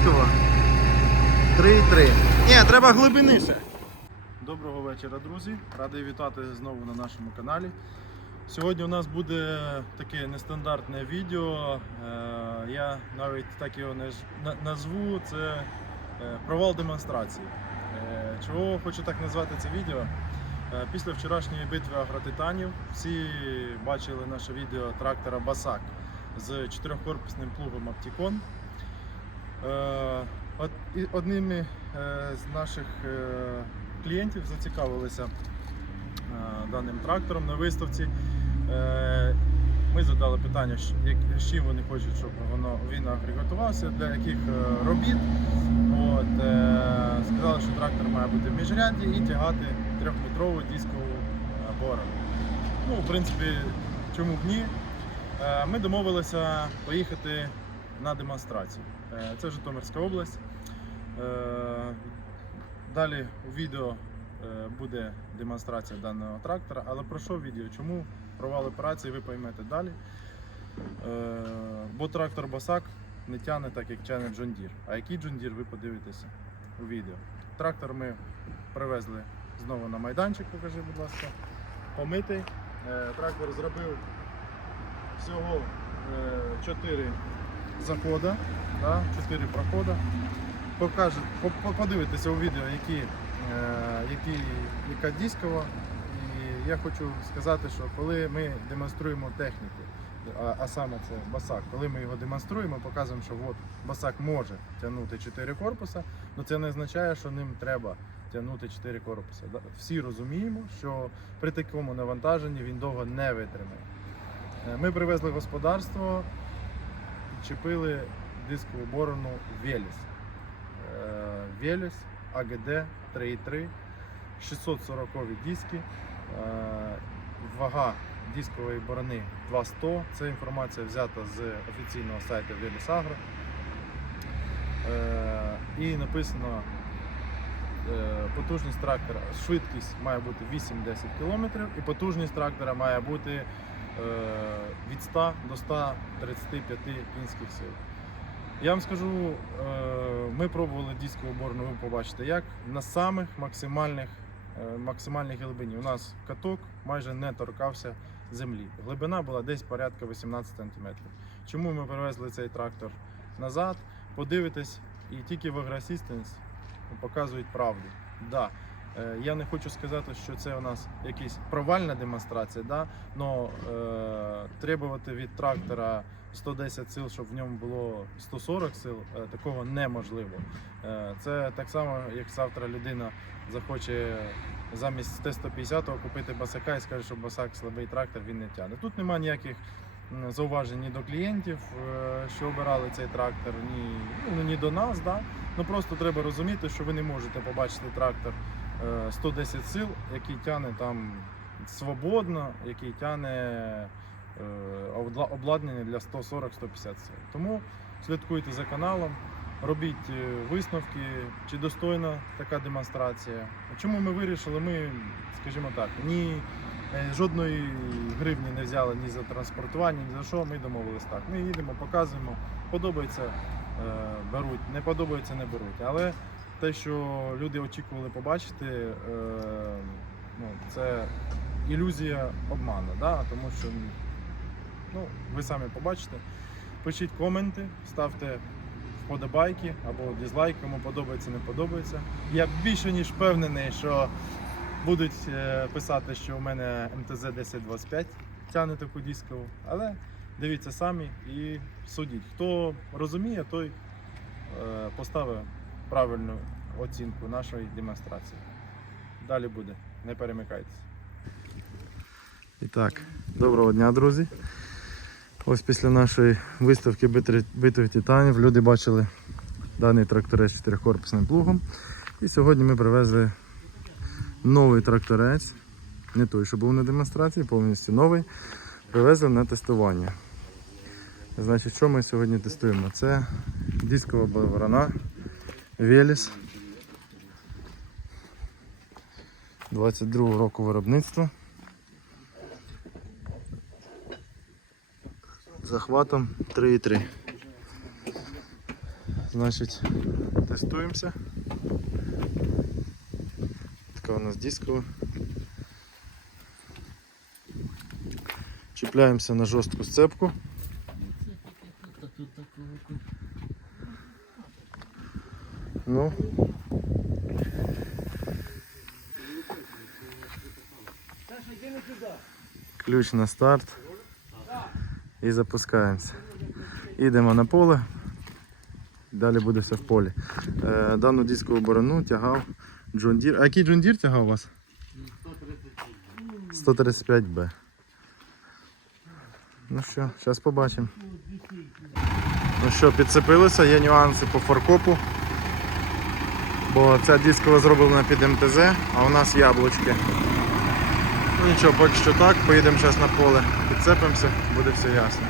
дисково. 3,3. Ні, треба глибиніше. Доброго вечора, друзі. Радий вітати знову на нашому каналі. Сьогодні у нас буде таке нестандартне відео. Е, Я навіть так його назву. Це е, провал демонстрації. Е, Чого хочу так назвати це відео? Після вчорашньої битви агротитанів всі бачили наше відео трактора Басак з чотирьохкорпусним плугом Аптікон. Е, од- і Одним е, з наших е, клієнтів зацікавилися даним трактором на виставці. Ми задали питання, з чим вони хочуть, щоб воно він агрегатувався, для яких робіт. От, сказали, що трактор має бути в міжряді і тягати трьохметрову дискову борону. Ну, в принципі, чому б ні? Ми домовилися поїхати на демонстрацію. Е, Це Житомирська область. Е, Далі у відео е, буде демонстрація даного трактора, але про що відео? Чому провал операції, ви поймете далі. Бо трактор Басак не тягне так, як John Deere. А який Deere, ви подивитеся у відео. Трактор ми привезли знову на майданчик, покажи, будь ласка, помитий. Трактор зробив всього 4 заходи, да, 4 проходи. Покаже, по- по- подивитися у відео, які, е, які, яка дискова. І я хочу сказати, що коли ми демонструємо техніку, а, а саме це басак, коли ми його демонструємо, показуємо, що от басак може тягнути 4 корпуса, але це не означає, що ним треба тягнути 4 корпуси. Всі розуміємо, що при такому навантаженні він довго не витримає. Е, Ми привезли господарство, підчепили дискову борону Веліс. Е, Веліс АГД 3.3, 640 диски, е, вага дискової борони 200. Це інформація взята з офіційного сайту Веліс Агро. Е, І написано потужність трактора, швидкість має бути 8-10 км і потужність трактора має бути від 100 до 135 кінських сил. Я вам скажу, е, ми пробували дискову борну, ви побачите, як на самих максимальних, е, максимальній глибині. У нас каток майже не торкався землі. Глибина була десь порядка 18 см. Чому ми привезли цей трактор назад? Подивитесь, і тільки в AgroAssistance показують правду. Да, е, я не хочу сказати, що це у нас якась провальна демонстрація, да? але е, требувати від трактора 110 сил, щоб в ньому було 140 сил, е, такого неможливо. Е, Це так само, як завтра людина захоче замість Т-150 купити басака і скаже, що басак слабий трактор, він не тягне. Тут немає ніяких зауважень ні до клієнтів, е, що обирали цей трактор, ні, ну, ні до нас. Да? Ну просто треба розуміти, що ви не можете побачити трактор е, 110 сил, який тягне там свободно, який тягне е, обладнання для 140-150 сил. Тому слідкуйте за каналом, робіть е, висновки, чи достойна така демонстрація. Чому ми вирішили? Ми, скажімо так, ні е, жодної гривні не взяли ні за транспортування, ні за що. Ми домовились так. Ми їдемо, показуємо, подобається, е, беруть, не подобається, не беруть. Але те, що люди очікували побачити, е, ну, це ілюзія обману, да? тому що ну, ви самі побачите. Пишіть коменти, ставте вподобайки або дизлайк, кому подобається, не подобається. Я більше ніж впевнений, що будуть е, писати, що у мене МТЗ 1025 тягне таку дискову, але дивіться самі і судіть. Хто розуміє, той е, поставить правильну оцінку нашої демонстрації. Далі буде, не перемикайтеся. І так, доброго дня, друзі. Ось після нашої виставки битвих титанів люди бачили даний тракторець з чотирикорпусним плугом. І сьогодні ми привезли новий тракторець, не той, що був на демонстрації, повністю новий. Привезли на тестування. Значить, що ми сьогодні тестуємо? Це дискова борона Веліс 22 року виробництва. Захватом 3,3. Значить, тестуємося. Така у нас дискова. Чіпляємося на жорстку сцепку. Ну. Ключ на старт. І запускаємося. Їдемо на поле. Далі буде все в полі. Е, дану дискову борону тягав John Deere. А який John Deere тягав у вас? 135B. Ну що, зараз побачимо. Ну що, підцепилося, є нюанси по фаркопу. Бо ця дискова зроблена під МТЗ, а у нас яблучки. Ну нічого, поки що так, поїдемо зараз на поле, підцепимося, буде все ясно.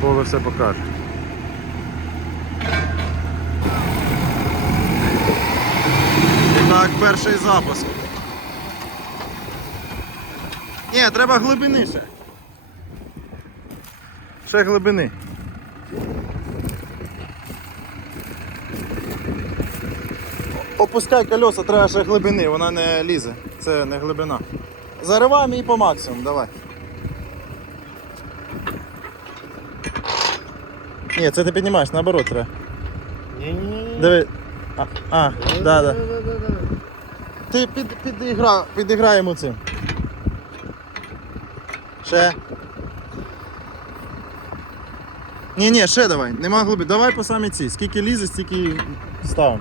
Поле все покаже. Так, перший запуск. Ні, треба глибини ще. Глибини. Опускай колеса, треба ще глибини, вона не лізе. Це не глибина. Зариваємо її по максимуму, давай. Ні, це ти піднімаєш, наоборот треба. Ні-ні-ні. Диви. А, а да, да. Ти під, підігра, підіграй йому цим. Ще. Ні, ні, ще давай, нема глибини. Давай по самій цій. Скільки лізе, стільки ставимо.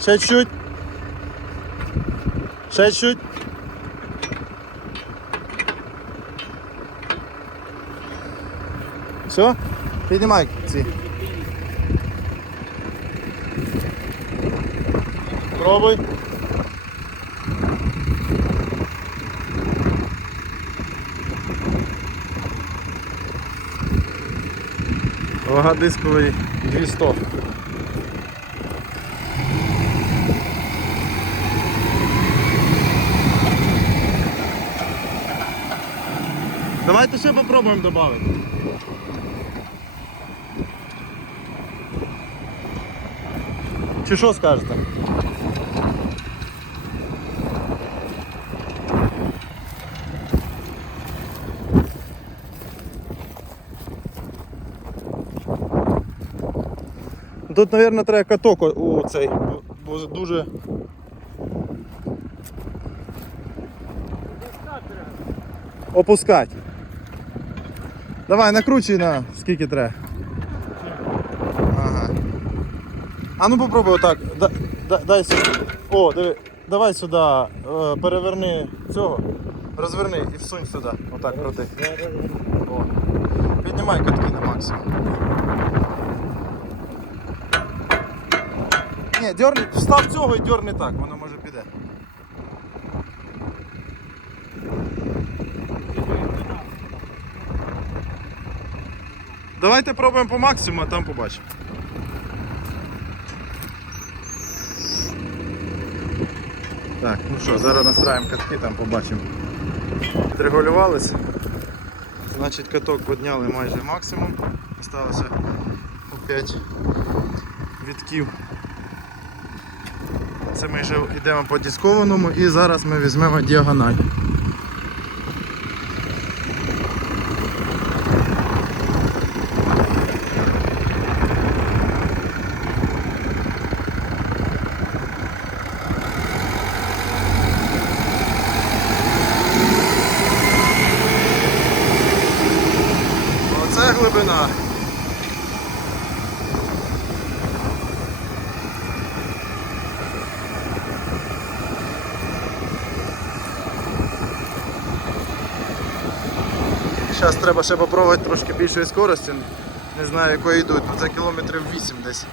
Ще чуть. Ще чуть. Все? Піднімай ці. Пробуй. Вага дискової 200. Давайте ще попробуємо додати. Чи що скажете? Тут, мабуть, треба каток у цей, бо- дуже. Опускати. Давай, накручуй на скільки треба. Ага. А ну попробуй отак. Да, да, дай сюди. О, диви. Давай сюди. е, Переверни цього. Розверни і всунь сюди. Отак крути. О. Піднімай катки на максимум. Ні, дерни, встав цього і дерни так, воно може піде. Давайте пробуємо по максимуму, а там побачимо. Так, ну що, зараз настраємо катки, там побачимо. Відрегулювалися. Значить каток підняли майже максимум. Осталося 5 вітків. Це ми вже йдемо по дискованому і зараз ми візьмемо діагональ. Глибина. Зараз треба ще попробувати трошки більшої скорості. Не знаю якої йдуть, ну це кілометрів 8 десь.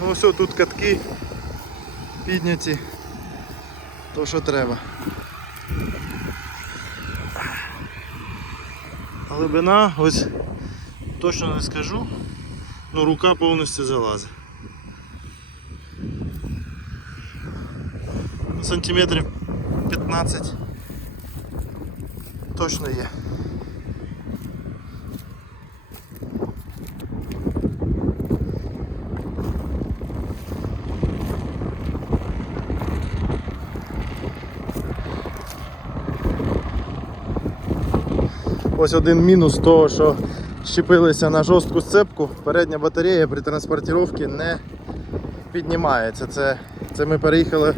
Ну все, тут катки підняті. То що треба. глибина, ось точно не скажу, але рука повністю залазить. Сантиметрів 15 точно є. Ось один мінус того, що щепилися на жорстку сцепку, передня батарея при транспортировці не піднімається. Це, це ми переїхали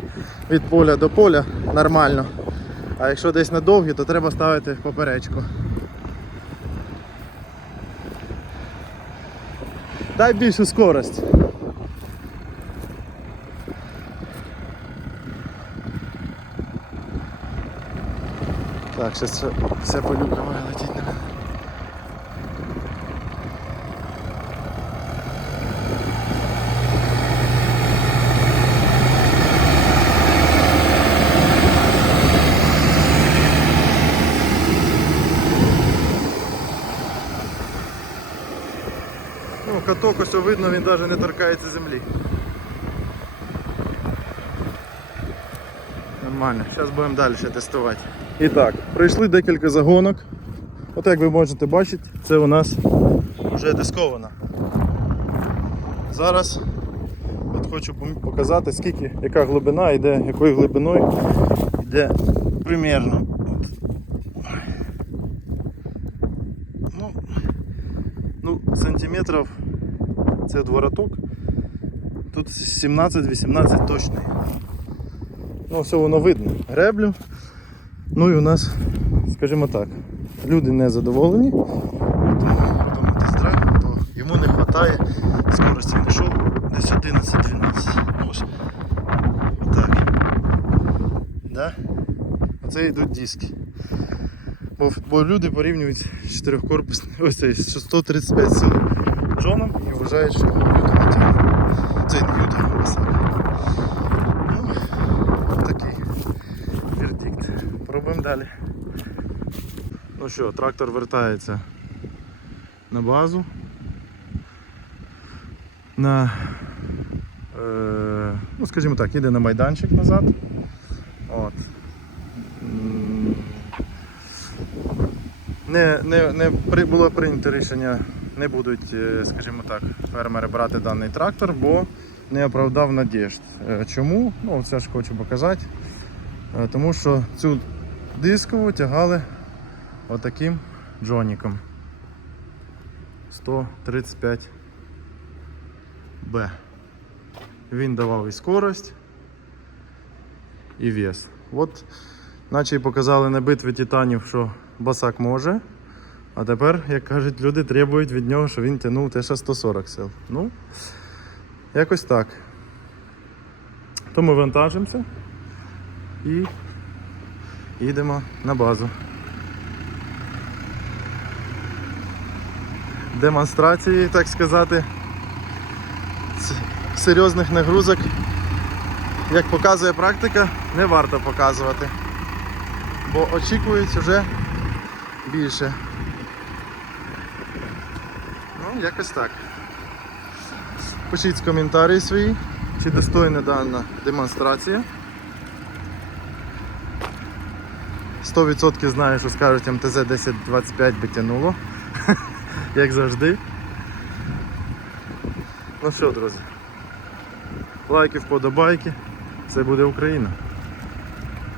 від поля до поля нормально. А якщо десь на довгі, то треба ставити поперечку. Дай більшу скорость. Так, зараз все, полюка має летіти на мене. Ну, каток ось видно, він навіть не торкається землі. Нормально, зараз будемо далі тестувати. І так, пройшли декілька загонок. От як ви можете бачити, це у нас вже дисковано. Зараз от хочу показати, скільки, яка глибина йде, якою глибиною йде примірно. Ну, ну, сантиметрів це от вороток. Тут 17-18 точний. Ну, все воно видно. Греблю. Ну і у нас, скажімо так, люди не задоволені. Тому тест-драйв, то йому не вистачає скорості. Він десь 11-12. Ось. Отак. Да? Оце йдуть диски. Бо, бо люди порівнюють чотирьохкорпусний, ось цей 135 сил Джоном вважають, що не тягне. Цей Ньютон висок. Ну, такий вердикт. Пробуємо далі. Ну що, трактор вертається на базу. На, е, ну скажімо так, їде на майданчик назад. От. Не, не, не було прийнято рішення, не будуть, е, скажімо так, фермери брати даний трактор, бо не оправдав надіжд. Е, Чому? Ну, це ж хочу показати. Е, Тому що цю дискову тягали отаким джоніком 135 Б. Він давав і скорость, і вес. От, наче й показали на битві титанів, що басак може. А тепер, як кажуть, люди требують від нього, що він тягнув теж 140 сил. Ну, якось так. То ми вантажимося і їдемо на базу. Демонстрації, так сказати, серйозних нагрузок, як показує практика, не варто показувати, бо очікують вже більше. Якось так. Пишіть коментарі свої, чи достойна дана демонстрація. 100% знаю, що скажуть МТЗ 1025 би тянуло, як завжди. Ну що, друзі, лайки, вподобайки, це буде Україна.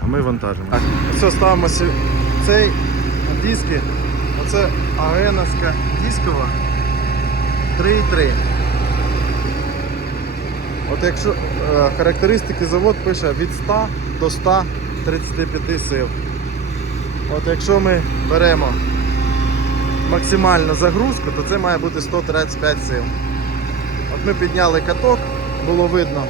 А ми вантажимо. Все, ставимося цей диски. Оце Агеновська дискова 3,3. От якщо е, характеристики завод пише від 100 до 135 сил. От якщо ми беремо максимальну загрузку, то це має бути 135 сил. От ми підняли каток, було видно,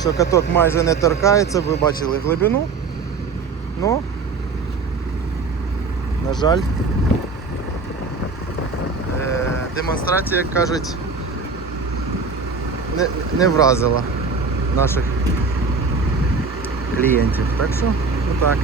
що каток майже не торкається, ви бачили глибину. Ну, на жаль, демонстрація, як кажуть, не, не вразила наших клієнтів. Так що, отак.